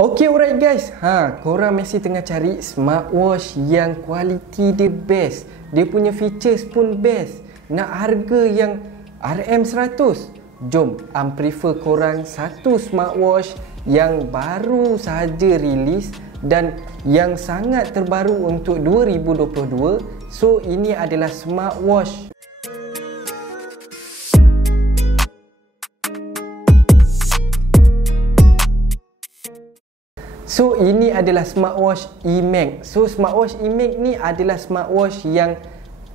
Okay, alright guys. Korang mesti tengah cari smartwatch yang kualiti dia best, dia punya features pun best, nak harga yang RM100. Jom, prefer korang satu smartwatch yang baru sahaja rilis dan yang sangat terbaru untuk 2022. So, ini adalah smartwatch ini adalah smartwatch eMAG. So smartwatch eMAG ni adalah smartwatch yang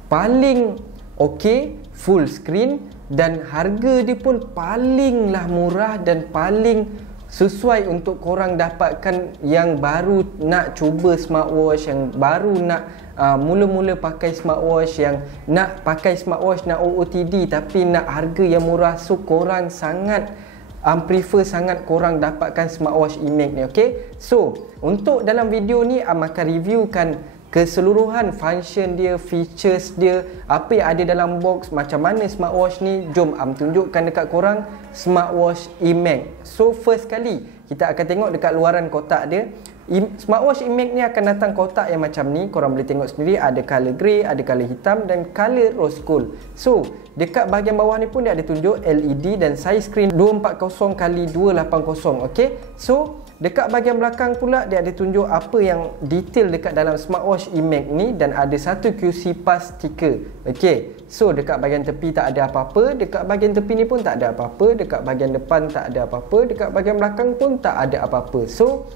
paling okey, full screen, dan harga dia pun palinglah murah dan paling sesuai untuk korang dapatkan yang baru nak cuba smartwatch, yang baru nak mula-mula pakai smartwatch, yang nak pakai smartwatch nak OOTD tapi nak harga yang murah. So korang sangat prefer sangat korang dapatkan smartwatch eMAG ni, okay? So, untuk dalam video ni akan reviewkan keseluruhan function dia, features dia, apa yang ada dalam box, macam mana smartwatch ni. Jom tunjukkan dekat korang smartwatch eMAG. So, first kali kita akan tengok dekat luaran kotak dia. Smartwatch eMAG ni akan datang kotak yang macam ni. Korang boleh tengok sendiri, ada color grey, ada color hitam dan color rose gold. So, dekat bahagian bawah ni pun dia ada tunjuk LED dan size screen 240x280, okay? So, dekat bahagian belakang pula dia ada tunjuk apa yang detail dekat dalam smartwatch eMAG ni, dan ada satu QC Pass sticker, okay? So, dekat bahagian tepi tak ada apa-apa, dekat bahagian tepi ni pun tak ada apa-apa, dekat bahagian depan tak ada apa-apa, dekat bahagian belakang pun tak ada apa-apa. So,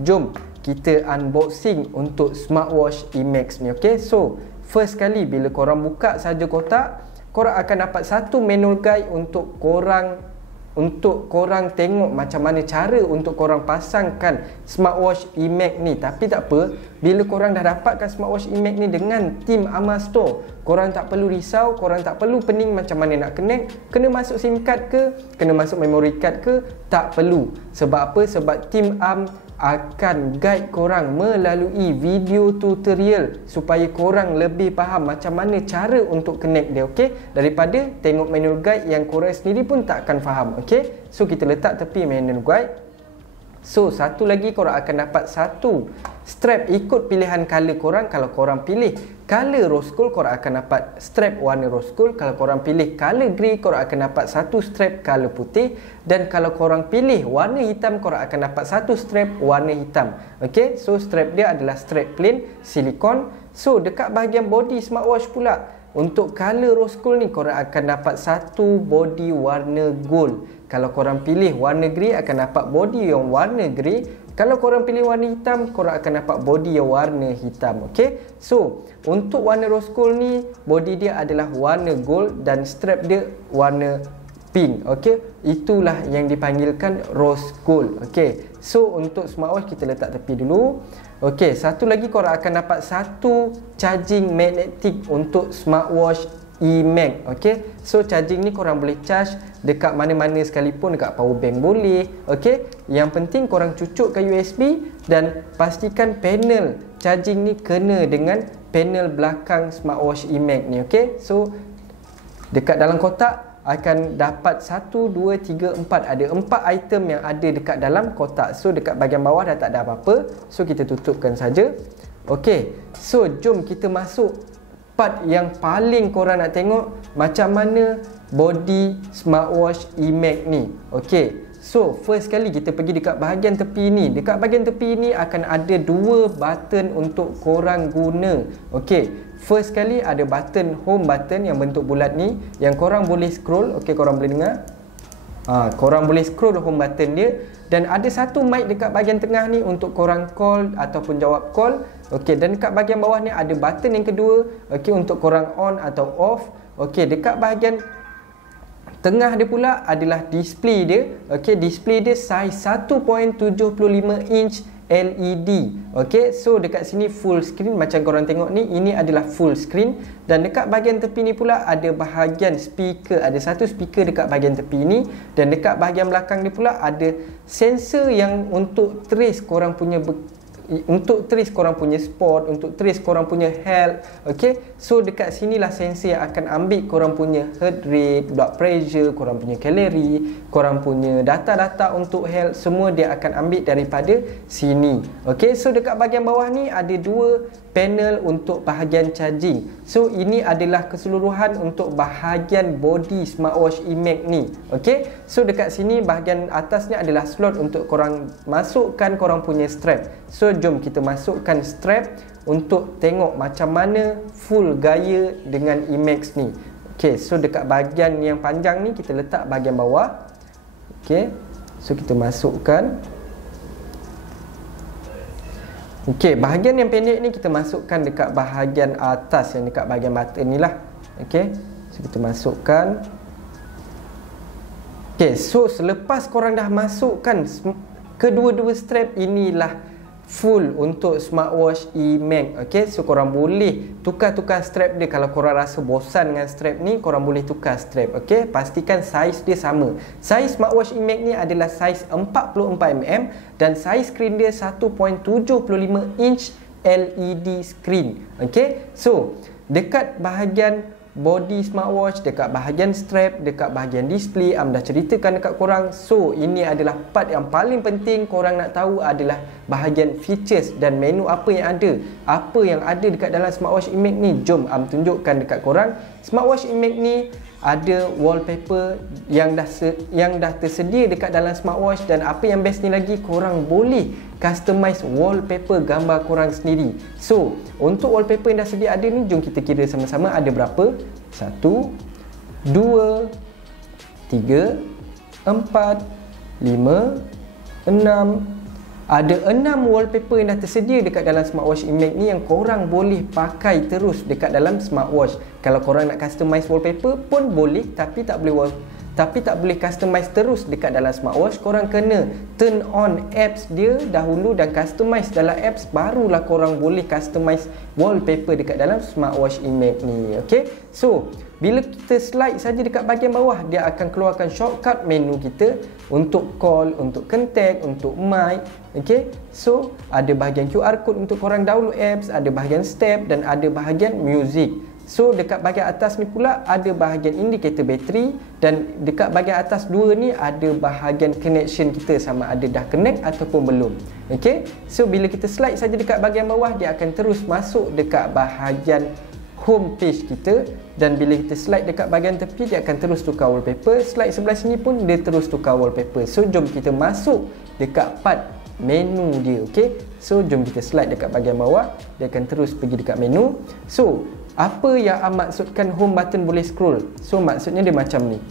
jom kita unboxing untuk smartwatch eMAG ni, okay? So, first kali bila korang buka saja kotak, korang akan dapat satu manual guide untuk korang tengok macam mana cara untuk korang pasangkan smartwatch eMAG ni. Tapi tak apa, bila korang dah dapatkan smartwatch eMAG ni dengan team Amal Store, korang tak perlu risau, korang tak perlu pening macam mana nak connect, kena masuk SIM card ke, kena masuk memory card ke, tak perlu. Sebab apa? Sebab team akan guide korang melalui video tutorial supaya korang lebih faham macam mana cara untuk connect dia, okay? Daripada tengok manual guide yang korang sendiri pun tak akan faham, okay? So, kita letak tepi manual guide. So, satu lagi korang akan dapat satu strap ikut pilihan color korang. Kalau korang pilih color rose gold, korang akan dapat strap warna rose gold. Kalau korang pilih color grey, korang akan dapat satu strap color putih. Dan kalau korang pilih warna hitam, korang akan dapat satu strap warna hitam, okay? So, strap dia adalah strap plain silikon. So, dekat bahagian body smartwatch pula, untuk color rose gold ni korang akan dapat satu body warna gold. Kalau korang pilih warna grey, akan dapat body yang warna grey. Kalau korang pilih warna hitam, korang akan dapat body yang warna hitam, okay? So, untuk warna rose gold ni, body dia adalah warna gold dan strap dia warna pink, okay? Itulah yang dipanggilkan rose gold, okay? So, untuk smartwatch kita letak tepi dulu. Okay, satu lagi korang akan dapat satu charging magnetic untuk smartwatch eMAG, okay? So, charging ni korang boleh charge dekat mana-mana sekalipun, dekat power bank boleh, okay? Yang penting korang cucukkan USB dan pastikan panel charging ni kena dengan panel belakang smartwatch eMAG ni, okay? So, dekat dalam kotak akan dapat 1, 2, 3, 4. Ada 4 item yang ada dekat dalam kotak. So, dekat bahagian bawah dah tak ada apa-apa. So, kita tutupkan saja. Okay, so jom kita masuk part yang paling korang nak tengok, macam mana body smartwatch eMAG ni. Okay, so first kali kita pergi dekat bahagian tepi ni. Dekat bahagian tepi ni akan ada dua button untuk korang guna, okay? First kali ada button home button yang bentuk bulat ni, yang korang boleh scroll, okay? Korang boleh dengar, korang boleh scroll home button dia. Dan ada satu mic dekat bahagian tengah ni untuk korang call ataupun jawab call, okay? Dan dekat bahagian bawah ni ada button yang kedua, okay, untuk korang on atau off, okay? Dekat bahagian tengah dia pula adalah display dia, okay? Display dia size 1.75 inch LED, okay? So, dekat sini full screen macam korang tengok ni, ini adalah full screen. Dan dekat bahagian tepi ni pula ada bahagian speaker, ada satu speaker dekat bahagian tepi ni. Dan dekat bahagian belakang ni pula ada sensor yang untuk trace korang punya untuk trace korang punya sport, untuk trace korang punya health. Okay, so dekat sinilah sensor yang akan ambil korang punya heart rate, blood pressure, korang punya kalori, korang punya data-data untuk health, semua dia akan ambil daripada sini. Okay, so dekat bahagian bawah ni ada dua panel untuk bahagian charging. So ini adalah keseluruhan untuk bahagian body smartwatch eMAG ni. Okay, so dekat sini bahagian atasnya adalah slot untuk korang masukkan korang punya strap. So jom kita masukkan strap untuk tengok macam mana full gaya dengan eMAG ni. Okay, so dekat bahagian yang panjang ni kita letak bahagian bawah. Okay, so kita masukkan. Okey, bahagian yang pendek ni kita masukkan dekat bahagian atas, yang dekat bahagian button ni lah. Okey, so kita masukkan. Okey, so selepas korang dah masukkan kedua-dua strap, inilah full untuk smartwatch eMAG. Okey, so korang boleh tukar-tukar strap dia. Kalau korang rasa bosan dengan strap ni, korang boleh tukar strap. Okey, pastikan saiz dia sama. Saiz smartwatch eMAG ni adalah saiz 44mm dan saiz skrin dia 1.75 inch LED screen. Okey, so dekat bahagian body smartwatch, dekat bahagian strap, dekat bahagian display, dah ceritakan dekat korang. So ini adalah part yang paling penting korang nak tahu, adalah bahagian features dan menu apa yang ada. Apa yang ada dekat dalam smartwatch eMAG ni, jom tunjukkan dekat korang. Smartwatch eMAG ni ada wallpaper yang dah tersedia dekat dalam smartwatch, dan apa yang best ni lagi, korang boleh customize wallpaper gambar korang sendiri. So untuk wallpaper yang dah sedia ada ni, jom kita kira sama-sama ada berapa. 1, 2, 3, 4, 5, 6. Ada 6 wallpaper yang dah tersedia dekat dalam smartwatch eMAG ni, yang korang boleh pakai terus dekat dalam smartwatch. Kalau korang nak customize wallpaper pun boleh, tapi tak boleh customize terus dekat dalam smartwatch. Korang kena turn on apps dia dahulu dan customize dalam apps, barulah korang boleh customize wallpaper dekat dalam smartwatch eMAG ni. Okay, so bila kita slide saja dekat bahagian bawah, dia akan keluarkan shortcut menu kita untuk call, untuk contact, untuk mic. Okay, so ada bahagian QR code untuk korang download apps, ada bahagian step dan ada bahagian music. So dekat bahagian atas ni pula ada bahagian indikator bateri, dan dekat bahagian atas dua ni ada bahagian connection kita, sama ada dah connect ataupun belum. Okay, so bila kita slide saja dekat bahagian bawah, dia akan terus masuk dekat bahagian home page kita, dan bila kita slide dekat bahagian tepi, dia akan terus tukar wallpaper. Slide sebelah sini pun dia terus tukar wallpaper. So jom kita masuk dekat part menu dia. Okay, so jom kita slide dekat bahagian bawah, dia akan terus pergi dekat menu. So apa yang maksudkan home button boleh scroll? So maksudnya dia macam ni,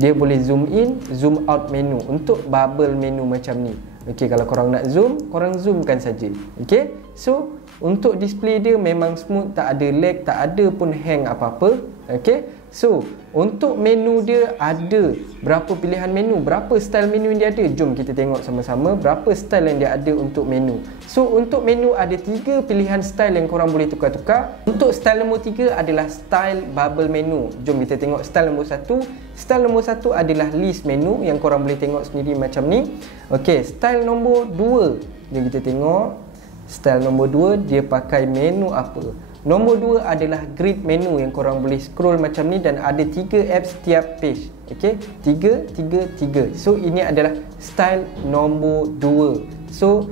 dia boleh zoom in, zoom out menu untuk bubble menu macam ni. Okey, kalau korang nak zoom, korang zoomkan saja. Okey, so untuk display dia memang smooth, tak ada lag, tak ada pun hang apa-apa. Okey, so untuk menu dia ada berapa pilihan menu, berapa style menu yang dia ada. Jom kita tengok sama-sama berapa style yang dia ada untuk menu. So untuk menu ada 3 pilihan style yang korang boleh tukar-tukar. Untuk style nombor 3 adalah style bubble menu. Jom kita tengok style nombor 1. Style nombor 1 adalah list menu yang korang boleh tengok sendiri macam ni. Okey, style nombor 2, jom kita tengok. Style nombor 2 dia pakai menu apa. Nombor 2 adalah grid menu yang korang boleh scroll macam ni, dan ada 3 apps setiap page. Okey, 3, 3, 3. So ini adalah style nombor 2. So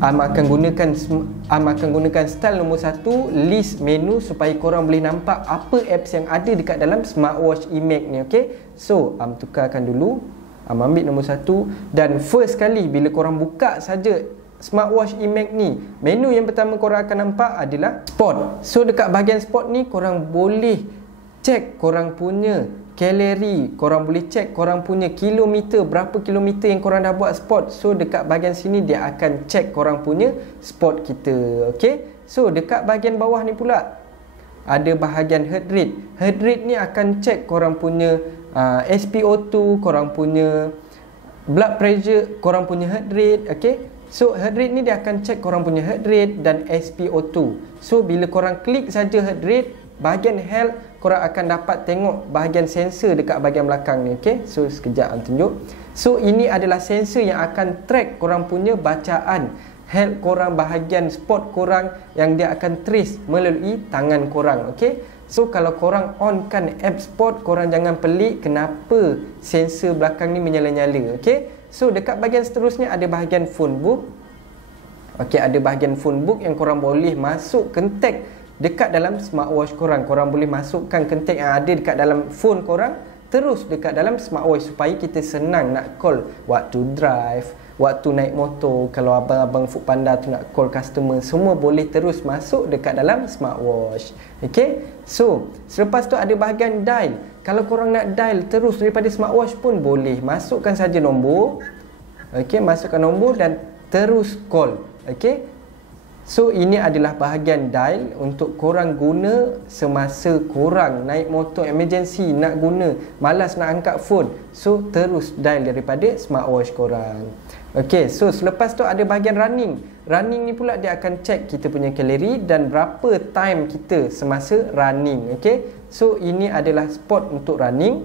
akan gunakan style nombor 1, list menu, supaya korang boleh nampak apa apps yang ada dekat dalam smartwatch eMAG ni. Okey, so tukarkan dulu. Ambil nombor 1, dan first kali bila korang buka saja smartwatch eMAG ni, menu yang pertama korang akan nampak adalah sport. So dekat bahagian sport ni, korang boleh check korang punya kalori, korang boleh check korang punya kilometer, berapa kilometer yang korang dah buat sport. So dekat bahagian sini dia akan check korang punya sport kita. Okay, so dekat bahagian bawah ni pula ada bahagian heart rate. Heart rate ni akan check korang punya SpO2, korang punya blood pressure, korang punya heart rate. Okay, so heart rate ni dia akan check korang punya heart rate dan SpO2. So bila korang klik saja heart rate, bahagian health, korang akan dapat tengok bahagian sensor dekat bahagian belakang ni. Okay, so sekejap tunjuk. So ini adalah sensor yang akan track korang punya bacaan help korang bahagian spot korang yang dia akan trace melalui tangan korang. Okey, so kalau korang onkan app spot, korang jangan pelik kenapa sensor belakang ni menyala-nyala. Okey, so dekat bahagian seterusnya ada bahagian phone book. Okey, ada bahagian phone book yang korang boleh masuk kontak dekat dalam smartwatch korang. Korang boleh masukkan kontak yang ada dekat dalam phone korang terus dekat dalam smartwatch supaya kita senang nak call waktu drive, waktu naik motor. Kalau abang-abang Foodpanda tu nak call customer, semua boleh terus masuk dekat dalam smartwatch. Okay, so selepas tu ada bahagian dial. Kalau korang nak dial terus daripada smartwatch pun boleh. Masukkan saja nombor. Okay, masukkan nombor dan terus call. Okay, so ini adalah bahagian dial untuk korang guna semasa korang naik motor emergency, nak guna, malas nak angkat phone, so terus dial daripada smartwatch korang. Ok, so selepas tu ada bahagian running. Running ni pula dia akan check kita punya kalori dan berapa time kita semasa running. Ok, so ini adalah spot untuk running.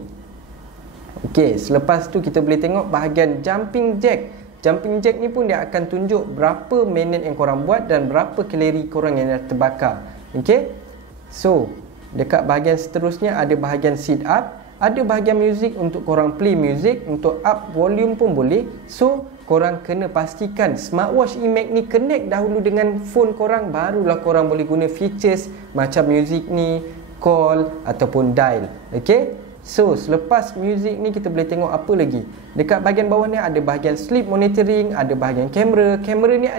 Ok, selepas tu kita boleh tengok bahagian jumping jack. Jumping jack ni pun dia akan tunjuk berapa minit yang korang buat dan berapa kalori korang yang dah terbakar. Okay, so dekat bahagian seterusnya ada bahagian sit up. Ada bahagian music untuk korang play music. Untuk up volume pun boleh. So korang kena pastikan smartwatch eMAG ni connect dahulu dengan phone korang, barulah korang boleh guna features macam music ni, call ataupun dial. Okay, so selepas music ni kita boleh tengok apa lagi. Dekat bahagian bawah ni ada bahagian sleep monitoring, ada bahagian kamera. Kamera ni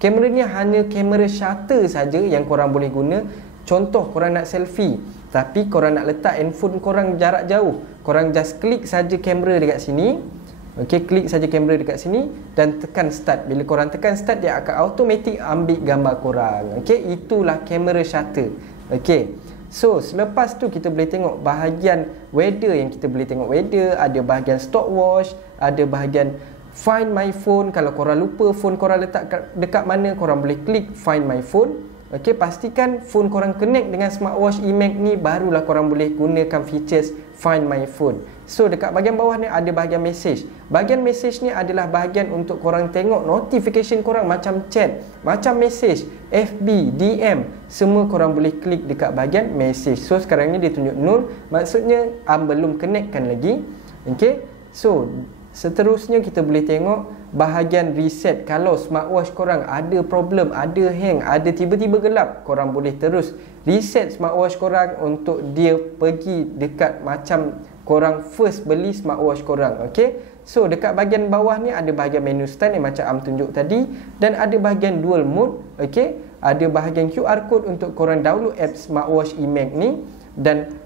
kamera ni hanya kamera shutter saja yang korang boleh guna. Contoh korang nak selfie tapi korang nak letak handphone korang jarak jauh, korang just klik saja kamera dekat sini. Okey, klik saja kamera dekat sini dan tekan start. Bila korang tekan start, dia akan automatic ambil gambar korang. Okey, itulah kamera shutter. Okey, so selepas tu kita boleh tengok bahagian weather yang kita boleh tengok weather. Ada bahagian stopwatch, ada bahagian find my phone. Kalau korang lupa phone korang letak dekat mana, korang boleh klik find my phone. Okey, pastikan phone korang connect dengan smartwatch eMAG ni, barulah korang boleh gunakan features find my phone. So dekat bahagian bawah ni ada bahagian message. Bahagian message ni adalah bahagian untuk korang tengok notification korang macam chat, macam message, FB, DM, semua korang boleh klik dekat bahagian message. So sekarang ni dia tunjuk 0, maksudnya belum connectkan lagi. Okey, so seterusnya kita boleh tengok bahagian reset. Kalau smartwatch korang ada problem, ada hang, ada tiba-tiba gelap, korang boleh terus reset smartwatch korang untuk dia pergi dekat macam korang first beli smartwatch korang. Okay, so dekat bahagian bawah ni ada bahagian menu style yang macam tunjuk tadi, dan ada bahagian dual mode. Okay, ada bahagian QR code untuk korang download app smartwatch eMAG ni. Dan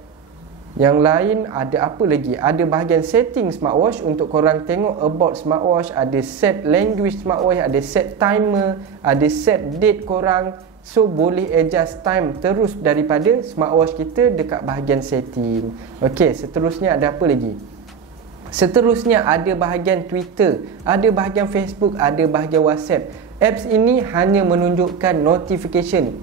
yang lain ada apa lagi? Ada bahagian setting smartwatch untuk korang tengok about smartwatch. Ada set language smartwatch, ada set timer, ada set date korang. So boleh adjust time terus daripada smartwatch kita dekat bahagian setting. Okey, seterusnya ada apa lagi? Seterusnya ada bahagian Twitter, ada bahagian Facebook, ada bahagian WhatsApp. Apps ini hanya menunjukkan notification,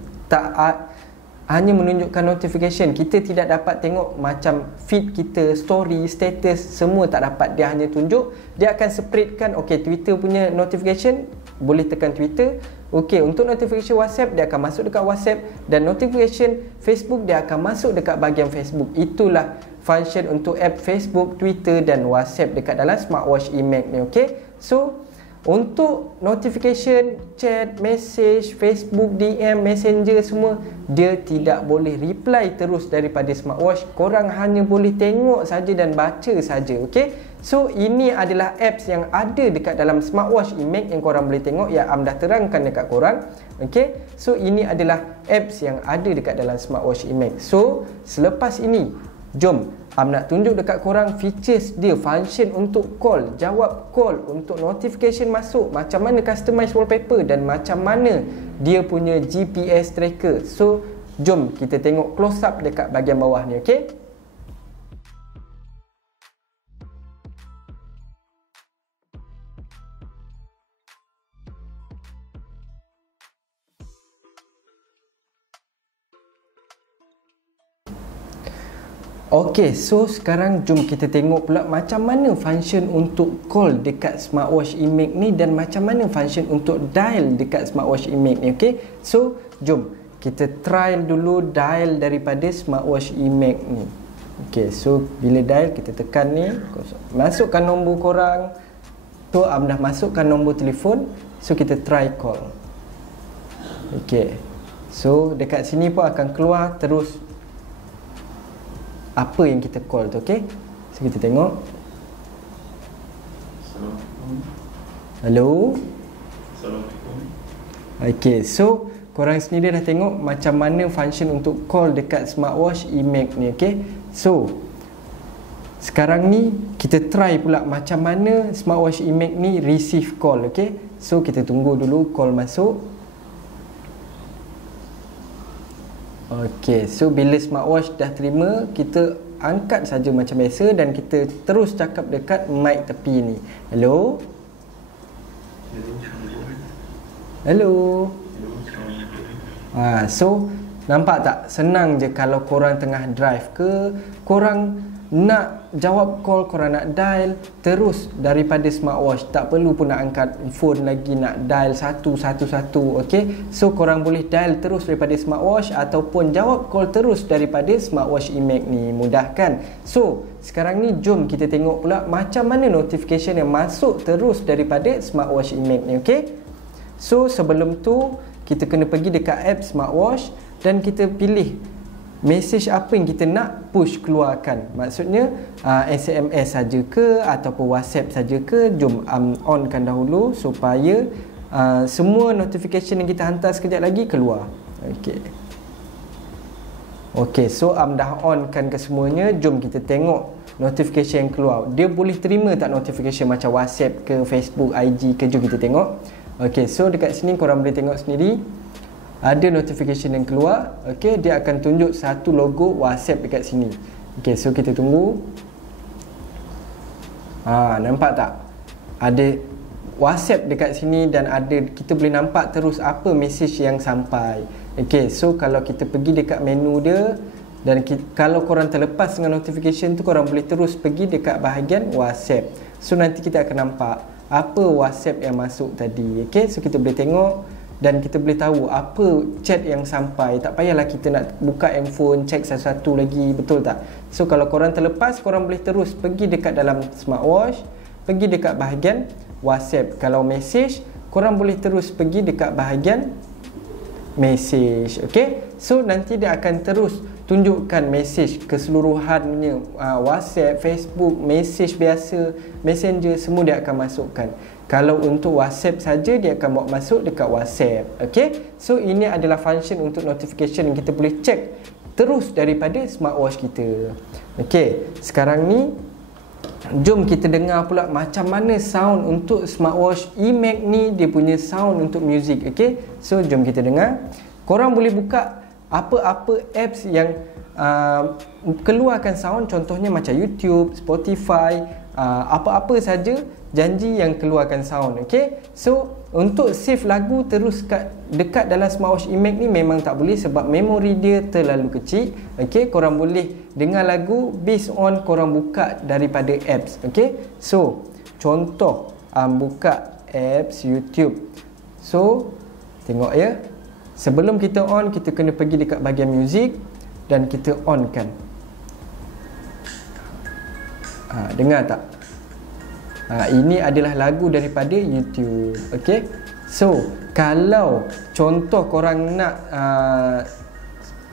hanya menunjukkan notification. Kita tidak dapat tengok macam feed kita, story, status, semua tak dapat. Dia hanya tunjuk, dia akan separatekan. Ok, Twitter punya notification, boleh tekan Twitter. Ok, untuk notification WhatsApp, dia akan masuk dekat WhatsApp. Dan notification Facebook, dia akan masuk dekat bahagian Facebook. Itulah function untuk app Facebook, Twitter dan WhatsApp dekat dalam smartwatch eMAG ni. Ok, so untuk notification, chat, message, Facebook, DM, Messenger semua, dia tidak boleh reply terus daripada smartwatch. Korang hanya boleh tengok saja dan baca saja. Okey, so ini adalah apps yang ada dekat dalam smartwatch eMAG yang korang boleh tengok, yang dah terangkan dekat korang. Okey, so ini adalah apps yang ada dekat dalam smartwatch eMAG. So selepas ini, jom nak tunjuk dekat korang features dia, function untuk call, jawab call, untuk notification masuk, macam mana customize wallpaper dan macam mana dia punya GPS tracker. So jom kita tengok close up dekat bahagian bawah ni. Okay, Okey, so sekarang jom kita tengok pula macam mana function untuk call dekat smartwatch iMac ni dan macam mana function untuk dial dekat smartwatch iMac ni. Okey, so jom kita trial dulu dial daripada smartwatch iMac ni. Okey, so bila dial kita tekan ni, masukkan nombor korang tu, dah masukkan nombor telefon, so kita try call. Okey, so dekat sini pun akan keluar terus apa yang kita call tu. Okey, so kita tengok. Hello. Assalamualaikum. Okey, so korang sendiri dah tengok macam mana function untuk call dekat smartwatch iMac ni. Okey, so sekarang ni kita try pula macam mana smartwatch iMac ni receive call. Okey, so kita tunggu dulu call masuk. Okey, so bila smartwatch dah terima, kita angkat saja macam biasa dan kita terus cakap dekat mic tepi ni. Hello. Hello. So nampak tak senang je kalau korang tengah drive ke, korang nak jawab call, korang nak dial terus daripada smartwatch, tak perlu pun nak angkat phone lagi nak dial 111. Okey, so korang boleh dial terus daripada smartwatch ataupun jawab call terus daripada smartwatch iMac ni. Mudah kan? So sekarang ni jom kita tengok pula macam mana notification yang masuk terus daripada smartwatch iMac ni. Okey, so sebelum tu kita kena pergi dekat app smartwatch dan kita pilih mesej apa yang kita nak push keluarkan. Maksudnya SMS saja ke ataupun WhatsApp saja ke. Jom onkan dahulu supaya semua notification yang kita hantar sekejap lagi keluar. Okey. Okey, so dah onkan ke semuanya. Jom kita tengok notification yang keluar. Dia boleh terima tak notification macam WhatsApp ke, Facebook, IG ke? Jom kita tengok. Okey, so dekat sini korang boleh tengok sendiri ada notification yang keluar. Okey, dia akan tunjuk satu logo WhatsApp dekat sini. Okey, so kita tunggu. Nampak tak? Ada WhatsApp dekat sini dan ada, kita boleh nampak terus apa mesej yang sampai. Okey, so kalau kita pergi dekat menu dia dan kalau korang terlepas dengan notification tu, korang boleh terus pergi dekat bahagian WhatsApp. So nanti kita akan nampak apa WhatsApp yang masuk tadi. Okey, so kita boleh tengok dan kita boleh tahu apa chat yang sampai. Tak payahlah kita nak buka handphone check satu-satu lagi, betul tak? So kalau korang terlepas, korang boleh terus pergi dekat dalam smartwatch, pergi dekat bahagian WhatsApp. Kalau message, korang boleh terus pergi dekat bahagian message. Okey, so nanti dia akan terus tunjukkan message keseluruhannya, WhatsApp, Facebook, message biasa, Messenger, semua dia akan masukkan. Kalau untuk WhatsApp saja, dia akan bawa masuk dekat WhatsApp. Okey, so ini adalah function untuk notification yang kita boleh check terus daripada smartwatch kita. Okey, sekarang ni jom kita dengar pula macam mana sound untuk smartwatch iMac ni, dia punya sound untuk music. Okey, so jom kita dengar. Korang boleh buka apa-apa apps yang keluarkan sound, contohnya macam YouTube, Spotify, apa-apa saja janji yang keluarkan sound. Okey, so untuk save lagu terus dekat dalam smartwatch iMac ni memang tak boleh sebab memori dia terlalu kecil. Okey, korang boleh dengar lagu based on korang buka daripada apps. Okey, so contoh buka apps YouTube. So tengok ya, sebelum kita on, kita kena pergi dekat bahagian music dan kita on kan. Dengar tak? Ini adalah lagu daripada YouTube. Okey, so kalau contoh korang nak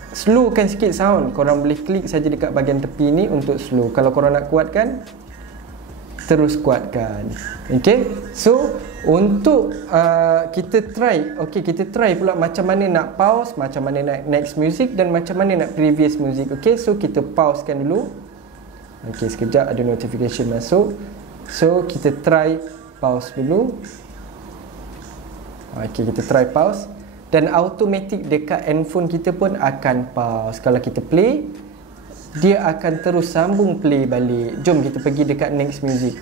slowkan sikit sound, korang boleh klik saja dekat bahagian tepi ni untuk slow. Kalau korang nak kuatkan, terus kuatkan. Okey, so untuk kita try, kita try pula macam mana nak pause, macam mana nak next music dan macam mana nak previous music. Okey, so kita pausekan dulu. Okey, sekejap ada notification masuk. So kita try pause dulu. Okey, kita try pause dan automatic dekat handphone kita pun akan pause. Kalau kita play, dia akan terus sambung play balik. Jom kita pergi dekat next music.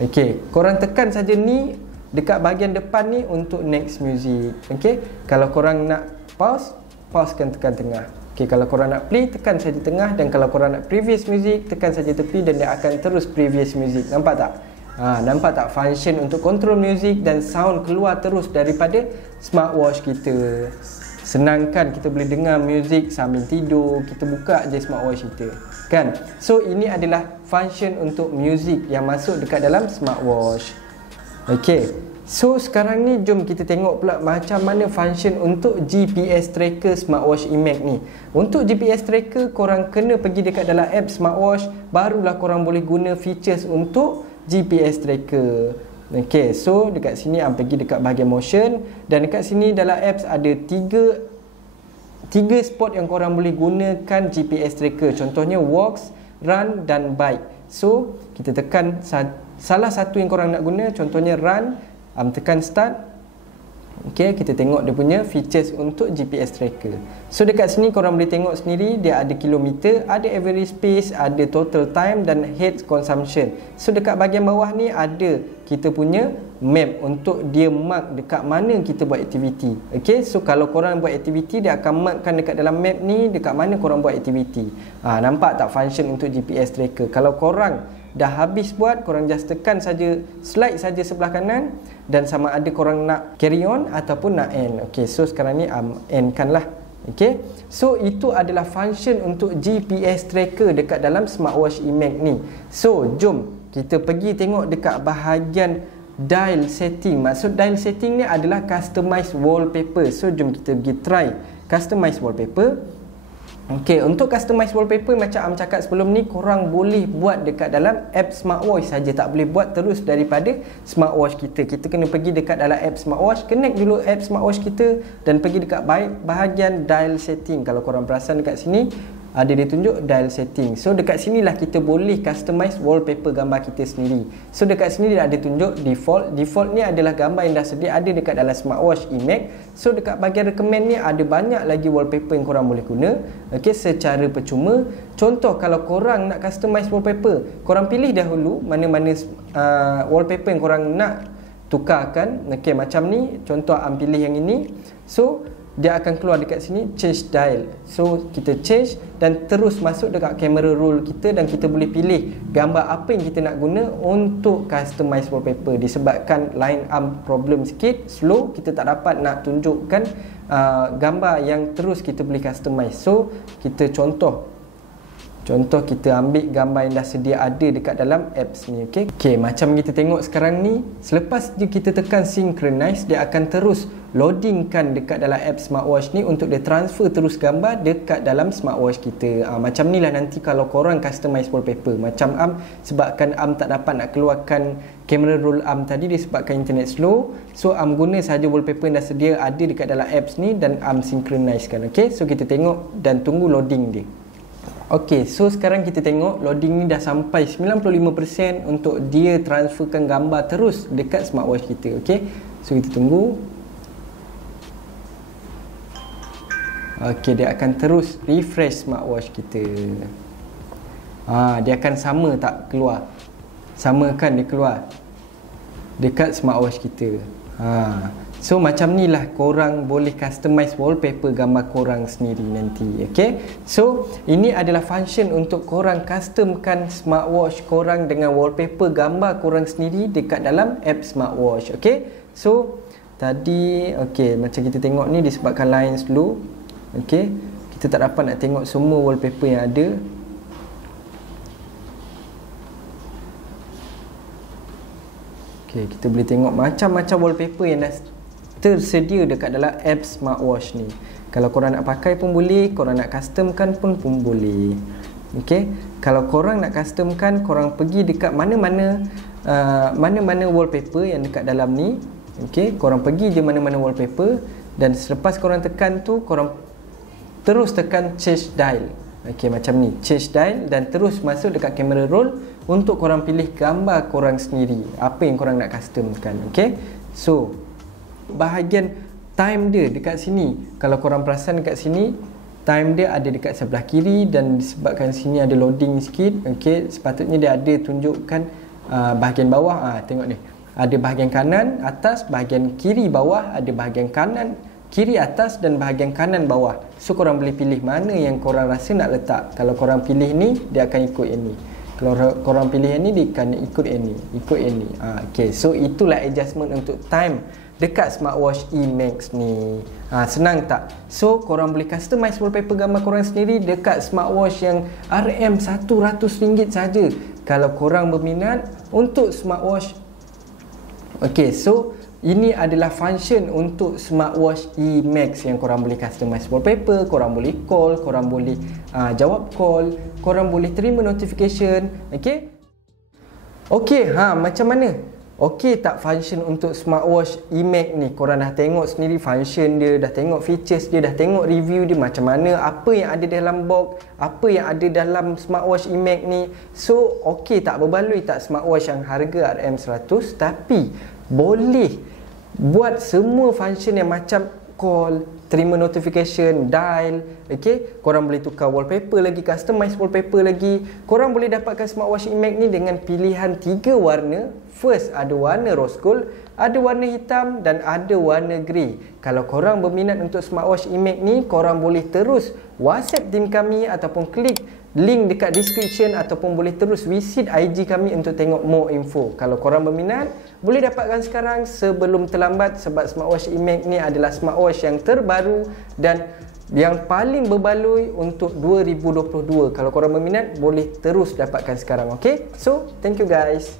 Okey, korang tekan saja ni dekat bahagian depan ni untuk next music. Okey, kalau korang nak pause, pausekan tekan tengah. Okey, kalau korang nak play, tekan saja tengah, dan kalau korang nak previous music, tekan saja tepi dan dia akan terus previous music. Nampak tak? Nampak tak function untuk control music dan sound keluar terus daripada smartwatch kita. Senang kan, kita boleh dengar music sambil tidur, kita buka je smartwatch kita, kan? So ini adalah function untuk music yang masuk dekat dalam smartwatch. Okey, so sekarang ni jom kita tengok pula macam mana function untuk GPS tracker smartwatch iMac ni. Untuk GPS tracker, korang kena pergi dekat dalam app smartwatch, barulah korang boleh guna features untuk GPS tracker. Okey, so dekat sini pergi dekat bahagian motion, dan dekat sini dalam apps ada tiga spot yang korang boleh gunakan GPS tracker. Contohnya walks, run dan bike. So kita tekan salah satu yang korang nak guna, contohnya run, tekan start. Okey, kita tengok dia punya features untuk GPS tracker. So dekat sini korang boleh tengok sendiri, dia ada kilometer, ada average pace, ada total time dan head consumption. So dekat bahagian bawah ni ada kita punya map untuk dia mark dekat mana kita buat aktiviti. Okey, so kalau korang buat aktiviti, dia akan markkan dekat dalam map ni dekat mana korang buat aktiviti. Nampak tak function untuk GPS tracker? Kalau korang dah habis buat, korang just tekan saja, slide saja sebelah kanan, dan sama ada korang nak carry on ataupun nak end. Okey, so sekarang ni end kan lah. Okey, so itu adalah function untuk GPS tracker dekat dalam smartwatch iMac ni. So jom kita pergi tengok dekat bahagian dial setting. Maksud dial setting ni adalah customize wallpaper. So jom kita pergi try customize wallpaper. Okey, untuk customize wallpaper macam Am cakap sebelum ni, korang boleh buat dekat dalam app smartwatch saja, tak boleh buat terus daripada smartwatch kita. Kita kena pergi dekat dalam app smartwatch, connect dulu app smartwatch kita, dan pergi dekat bahagian dial setting. Kalau korang perasan dekat sini ada dia tunjuk dial setting. So dekat sinilah kita boleh customize wallpaper gambar kita sendiri. So dekat sini dia ada tunjuk default. Default ni adalah gambar yang dah sedia ada dekat dalam smartwatch iMac. So dekat bahagian recommend ni ada banyak lagi wallpaper yang korang boleh guna, okey, secara percuma. Contoh kalau korang nak customize wallpaper, korang pilih dahulu mana-mana wallpaper yang korang nak tukarkan. Okey, macam ni contoh Am pilih yang ini. So dia akan keluar dekat sini change dial. So kita change dan terus masuk dekat camera roll kita, dan kita boleh pilih gambar apa yang kita nak guna untuk customize wallpaper. Disebabkan line arm problem sikit, slow, kita tak dapat nak tunjukkan gambar yang terus kita boleh customize. So kita contoh kita ambil gambar yang dah sedia ada dekat dalam apps ni. Okey, macam kita tengok sekarang ni, selepas je kita tekan synchronize, dia akan terus loadingkan dekat dalam app smartwatch ni untuk dia transfer terus gambar dekat dalam smartwatch kita. Macam ni lah nanti kalau korang customize wallpaper. Macam Am, sebabkan Am tak dapat nak keluarkan camera roll Am tadi disebabkan internet slow, so Am guna saja wallpaper yang dah sedia ada dekat dalam apps ni dan Am synchronizekan. Okey, so kita tengok dan tunggu loading dia. Okey, so sekarang kita tengok loading ni dah sampai 95% untuk dia transferkan gambar terus dekat smartwatch kita. Okey, so kita tunggu. Okey, dia akan terus refresh smartwatch kita. Dia akan sama tak keluar? Sama kan dia keluar dekat smartwatch kita. So macam ni lah korang boleh customize wallpaper gambar korang sendiri nanti. Okay, so ini adalah function untuk korang customkan smartwatch korang dengan wallpaper gambar korang sendiri dekat dalam app smartwatch. Okay, so tadi macam kita tengok ni disebabkan line slow, kita tak dapat nak tengok semua wallpaper yang ada. Kita boleh tengok macam-macam wallpaper yang dah tersedia dekat dalam app smartwatch ni. Kalau korang nak pakai pun boleh, korang nak customkan pun boleh. Kalau korang nak customkan, korang pergi dekat mana-mana wallpaper yang dekat dalam ni. Korang pergi je mana-mana wallpaper, dan selepas korang tekan tu, korang terus tekan change dial. Macam ni, change dial, dan terus masuk dekat camera roll untuk korang pilih gambar korang sendiri, apa yang korang nak customkan. So bahagian time dia dekat sini, kalau korang perasan dekat sini, time dia ada dekat sebelah kiri, dan disebabkan sini ada loading sikit, sepatutnya dia ada tunjukkan bahagian bawah. Tengok ni, ada bahagian kanan atas, bahagian kiri bawah, ada bahagian kanan kiri atas dan bahagian kanan bawah. So korang boleh pilih mana yang korang rasa nak letak. Kalau korang pilih ni, dia akan ikut yang ni. Kalau korang pilih yang ni, dia akan ikut yang ni. Okay, so itulah adjustment untuk time dekat smartwatch eMax ni. Senang tak? So korang boleh customize wallpaper gambar korang sendiri dekat smartwatch yang RM100 saja. Kalau korang berminat untuk smartwatch. Okay, so ini adalah function untuk smartwatch eMax yang korang boleh customize wallpaper, korang boleh call, korang boleh jawab call, korang boleh terima notification. Okay? Okay, macam mana? Okay tak function untuk smartwatch eMax ni? Korang dah tengok sendiri function dia, dah tengok features dia, dah tengok review dia macam mana, apa yang ada dalam box, apa yang ada dalam smartwatch eMax ni. So, okay tak berbaloi tak smartwatch yang harga RM100, tapi boleh buat semua function yang macam call, terima notification, dial. Okay, korang boleh tukar wallpaper lagi, customize wallpaper lagi. Korang boleh dapatkan smartwatch eMax ni dengan pilihan 3 warna. First, ada warna rose gold, ada warna hitam dan ada warna grey. Kalau korang berminat untuk smartwatch eMax ni, korang boleh terus WhatsApp tim kami ataupun klik link dekat description, ataupun boleh terus visit IG kami untuk tengok more info. Kalau korang berminat, boleh dapatkan sekarang sebelum terlambat, sebab smartwatch eMax ni adalah smartwatch yang terbaru dan yang paling berbaloi untuk 2022. Kalau korang berminat, boleh terus dapatkan sekarang. Okay, so thank you guys.